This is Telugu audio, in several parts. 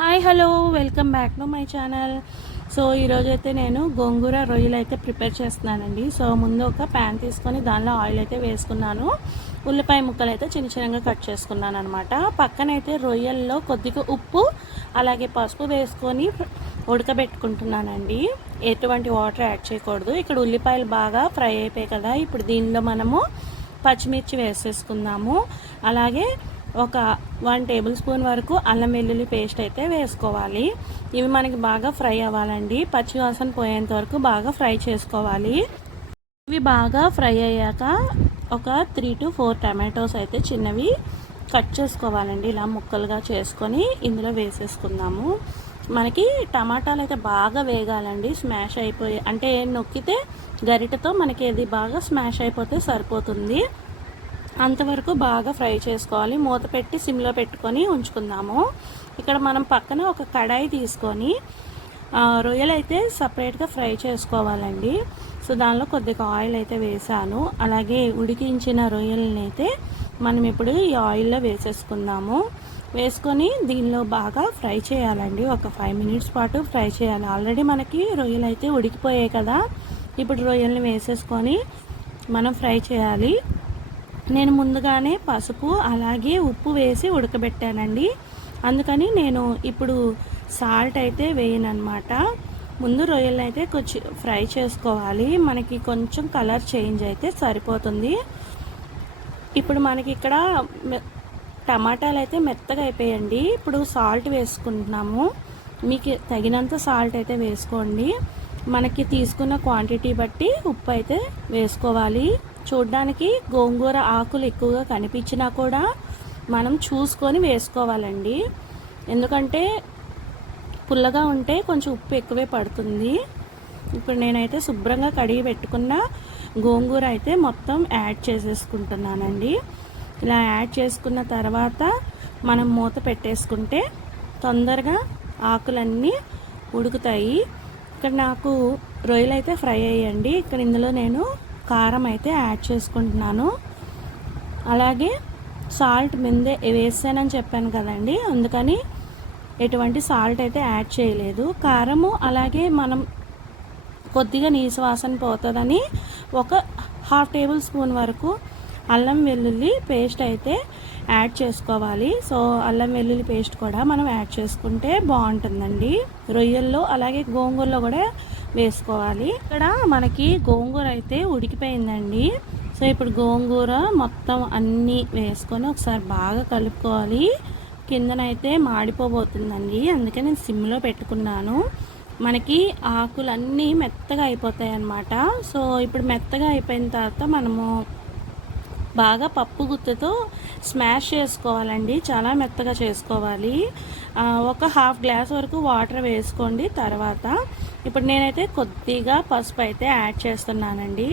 Hi hello welcome back to my channel. So ఈరోజైతే నేను గోంగూర రొయ్యలు అయితే ప్రిపేర్ చేస్తున్నానండి. సో ముందు ఒక ప్యాన్ తీసుకొని దానిలో ఆయిల్ అయితే వేసుకున్నాను. ఉల్లిపాయ ముక్కలు అయితే చిన్న చిన్నగా కట్ చేసుకున్నాను అనమాట. పక్కనైతే రొయ్యల్లో కొద్దిగా ఉప్పు అలాగే పసుపు వేసుకొని ఉడకబెట్టుకుంటున్నానండి. ఎటువంటి వాటర్ యాడ్ చేయకూడదు. ఇక్కడ ఉల్లిపాయలు బాగా ఫ్రై అయిపోయాయి కదా, ఇప్పుడు దీనిలో మనము పచ్చిమిర్చి వేసేసుకుందాము. అలాగే ఒక 1 టేబుల్ స్పూన్ వరకు అల్లం వెల్లుల్లి పేస్ట్ అయితే వేసుకోవాలి. ఇవి మనకి బాగా ఫ్రై అవ్వాలండి. పచ్చి వాసన పోయేంత వరకు బాగా ఫ్రై చేసుకోవాలి. ఇవి బాగా ఫ్రై అయ్యాక ఒక 3 to 4 టమాటోస్ అయితే చిన్నవి కట్ చేసుకోవాలండి. ఇలా ముక్కలుగా చేసుకొని ఇందులో వేసేసుకుందాము. మనకి టమాటాలు అయితే బాగా వేగాలండి. స్మాష్ అయిపోయి అంటే నొక్కితే గరిటతో మనకి ఇది బాగా స్మాష్ అయిపోతే సరిపోతుంది. అంతవరకు బాగా ఫ్రై చేసుకోవాలి. మూత పెట్టి సిమ్లో పెట్టుకొని ఉంచుకుందాము. ఇక్కడ మనం పక్కన ఒక కడాయి తీసుకొని రొయ్యలు అయితే సపరేట్గా ఫ్రై చేసుకోవాలండి. సో దానిలో కొద్దిగా ఆయిల్ అయితే వేసాను. అలాగే ఉడికించిన రొయ్యలని అయితే మనం ఇప్పుడు ఈ ఆయిల్లో వేసేసుకుందాము. వేసుకొని దీనిలో బాగా ఫ్రై చేయాలండి. ఒక 5 minutes పాటు ఫ్రై చేయాలి. ఆల్రెడీ మనకి రొయ్యలు అయితే ఉడికిపోయాయి కదా, ఇప్పుడు రొయ్యల్ని వేసేసుకొని మనం ఫ్రై చేయాలి. నేను ముందుగానే పసుపు అలాగే ఉప్పు వేసి ఉడకబెట్టానండి. అందుకని నేను ఇప్పుడు సాల్ట్ అయితే వేయనమాట. ముందు రొయ్యలను అయితే కొంచెం ఫ్రై చేసుకోవాలి. మనకి కొంచెం కలర్ చేంజ్ అయితే సరిపోతుంది. ఇప్పుడు మనకి ఇక్కడ టమాటాలు అయితే మెత్తగా అయిపోయాయండి. ఇప్పుడు సాల్ట్ వేసుకుంటున్నాము. మీకు తగినంత సాల్ట్ అయితే వేసుకోండి. మనకి తీసుకున్న క్వాంటిటీ బట్టి ఉప్పు అయితే వేసుకోవాలి. చూడ్డానికి గోంగూర ఆకులు ఎక్కువగా కనిపించినా కూడా మనం చూసుకొని వేసుకోవాలండి. ఎందుకంటే పుల్లగా ఉంటే కొంచెం ఉప్పు ఎక్కువే పడుతుంది. ఇప్పుడు నేనైతే శుభ్రంగా కడిగి పెట్టుకున్న గోంగూర అయితే మొత్తం యాడ్ చేసేసుకుంటున్నానండి. ఇలా యాడ్ చేసుకున్న తర్వాత మనం మూత పెట్టేసుకుంటే తొందరగా ఆకులన్నీ ఉడుకుతాయి. ఇక్కడ నాకు రొయ్యలు అయితే ఫ్రై అయ్యండి. ఇక్కడ ఇందులో నేను కారం అయితే యాడ్ చేసుకుంటున్నాను. అలాగే సాల్ట్ ముందే వేసానని చెప్పాను కదండి, అందుకని ఎటువంటి సాల్ట్ అయితే యాడ్ చేయలేదు. కారము అలాగే మనం కొద్దిగా నీసు వాసన పోతుందని ఒక 1/2 టేబుల్ స్పూన్ వరకు అల్లం వెల్లుల్లి పేస్ట్ అయితే యాడ్ చేసుకోవాలి. సో అల్లం వెల్లుల్లి పేస్ట్ కూడా మనం యాడ్ చేసుకుంటే బాగుంటుందండి. రొయ్యల్లో అలాగే గోంగూరలో కూడా వేసుకోవాలి. ఇక్కడ మనకి గోంగూర అయితే ఉడికిపోయిందండి. సో ఇప్పుడు గోంగూర మొత్తం అన్నీ వేసుకొని ఒకసారి బాగా కలుపుకోవాలి. కిందనైతే మాడిపోబోతుందండి, అందుకే నేను సిమ్లో పెట్టుకున్నాను. మనకి ఆకులన్నీ మెత్తగా అయిపోతాయి అన్నమాట. సో ఇప్పుడు మెత్తగా అయిపోయిన తర్వాత మనము బాగా పప్పు గుత్తతో స్మాష్ చేసుకోవాలండి. చాలా మెత్తగా చేసుకోవాలి. ఒక 1/2 గ్లాస్ వరకు వాటర్ వేసుకోండి. తర్వాత ఇప్పుడు నేనైతే కొద్దిగా పసుపు అయితే యాడ్ చేస్తున్నానండి.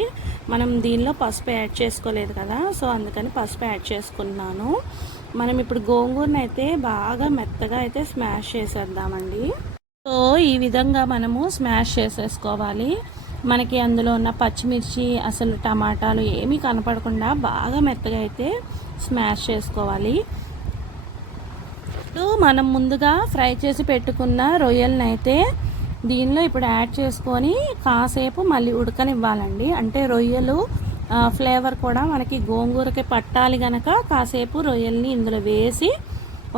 మనం దీనిలో పసుపు యాడ్ చేసుకోలేదు కదా, సో అందుకని పసుపు యాడ్ చేసుకున్నాను. మనం ఇప్పుడు గోంగూరను అయితే బాగా మెత్తగా అయితే స్మాష్ చేసేద్దామండి. సో ఈ విధంగా మనము స్మాష్ చేసేసుకోవాలి. మనకి అందులో ఉన్న పచ్చిమిర్చి అసలు టమాటాలు ఏమీ కనపడకుండా బాగా మెత్తగా అయితే స్మాష్ చేసుకోవాలి. ఇప్పుడు మనం ముందుగా ఫ్రై చేసి పెట్టుకున్న రొయ్యలను అయితే దీనిలో ఇప్పుడు యాడ్ చేసుకొని కాసేపు మళ్ళీ ఉడకనివ్వాలండి. అంటే రొయ్యలు ఫ్లేవర్ కూడా మనకి గోంగూరకి పట్టాలి గనక కాసేపు రొయ్యల్ని ఇందులో వేసి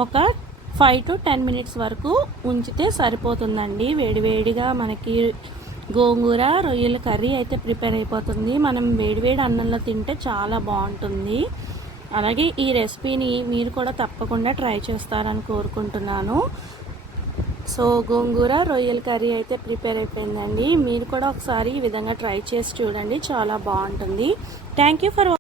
ఒక 5 to 10 minutes వరకు ఉంచితే సరిపోతుందండి. వేడివేడిగా మనకి గోంగూర రొయ్యల కర్రీ అయితే ప్రిపేర్ అయిపోతుంది. మనం వేడివేడి అన్నంలో తింటే చాలా బాగుంటుంది. అలాగే ఈ రెసిపీని మీరు కూడా తప్పకుండా ట్రై చేస్తారని కోరుకుంటున్నాను. సో గోంగూర రొయ్యల కర్రీ అయితే ప్రిపేర్ అయిపోయిందండి. మీరు కూడా ఒకసారి ఈ విధంగా ట్రై చేసి చూడండి, చాలా బాగుంటుంది. Thank you for